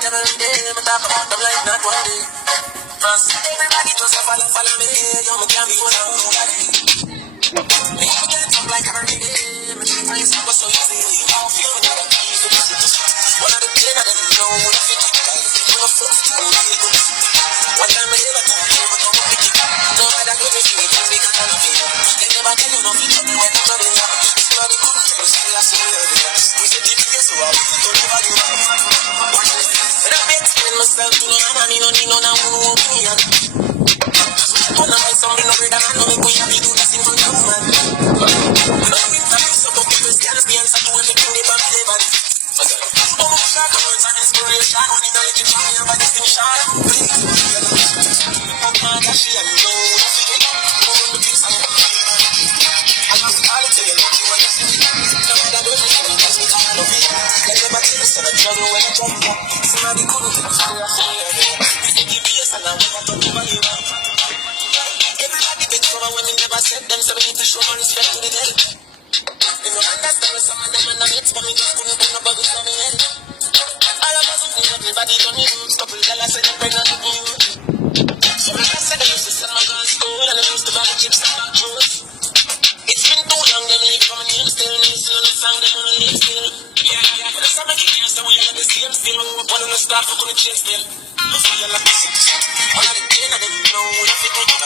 every day. Me talk about them like not one day. Everybody just a follow me. Yo, me can't be one of nobody. Me get up like every day. Me think I was so easy. You know, feel me never easy. One of the things I didn't know. What I feel like. You know, first time I did it. One time I never thought you would know what we did. No matter what we feel, just because I love you. They never tell you nothing. Tell me when I'm coming up. It's not the good thing. Still I see you. We said GPS, so I'll be don't never do that. But I explain myself to no man. I need no now. Opinion. One of my son, no brother, man, no make we have to do this in front of man. No interview, so go people scans the answer to anything they back they body. Oh, my shot words and inspiration, when you know you can show me about distinction. Please, oh, man, that she and you know, oh, the peace I am. I just call it to you, don't you want to see me? No matter what you see me, just me talk to me. I never tell you, so I trouble when I jump up. Somebody couldn't take me, I say, this is GPS and I never talk to you. Everybody big trouble when they never said them, so we need to show my respect to the dead. They don't understand me, some of them and I'm it, but me just couldn't put no bubbles on me head. All of us think everybody done it, couple girls I said they're pregnant with me. So like I said, I used to send my girls to school, and I used to buy the chips and back juice. It's been too long, them leave from me, still on the song, they on the live still. Yeah, for the summer kick years, so we have the same still. One on the start, for gonna change still. I feel like this is all of the pain, I didn't know if it would be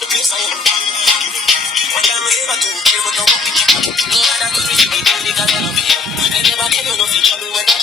the place I am. One time I never do, but don't be. No matter what we feel, because I love you. They never tell you nothing, trouble when I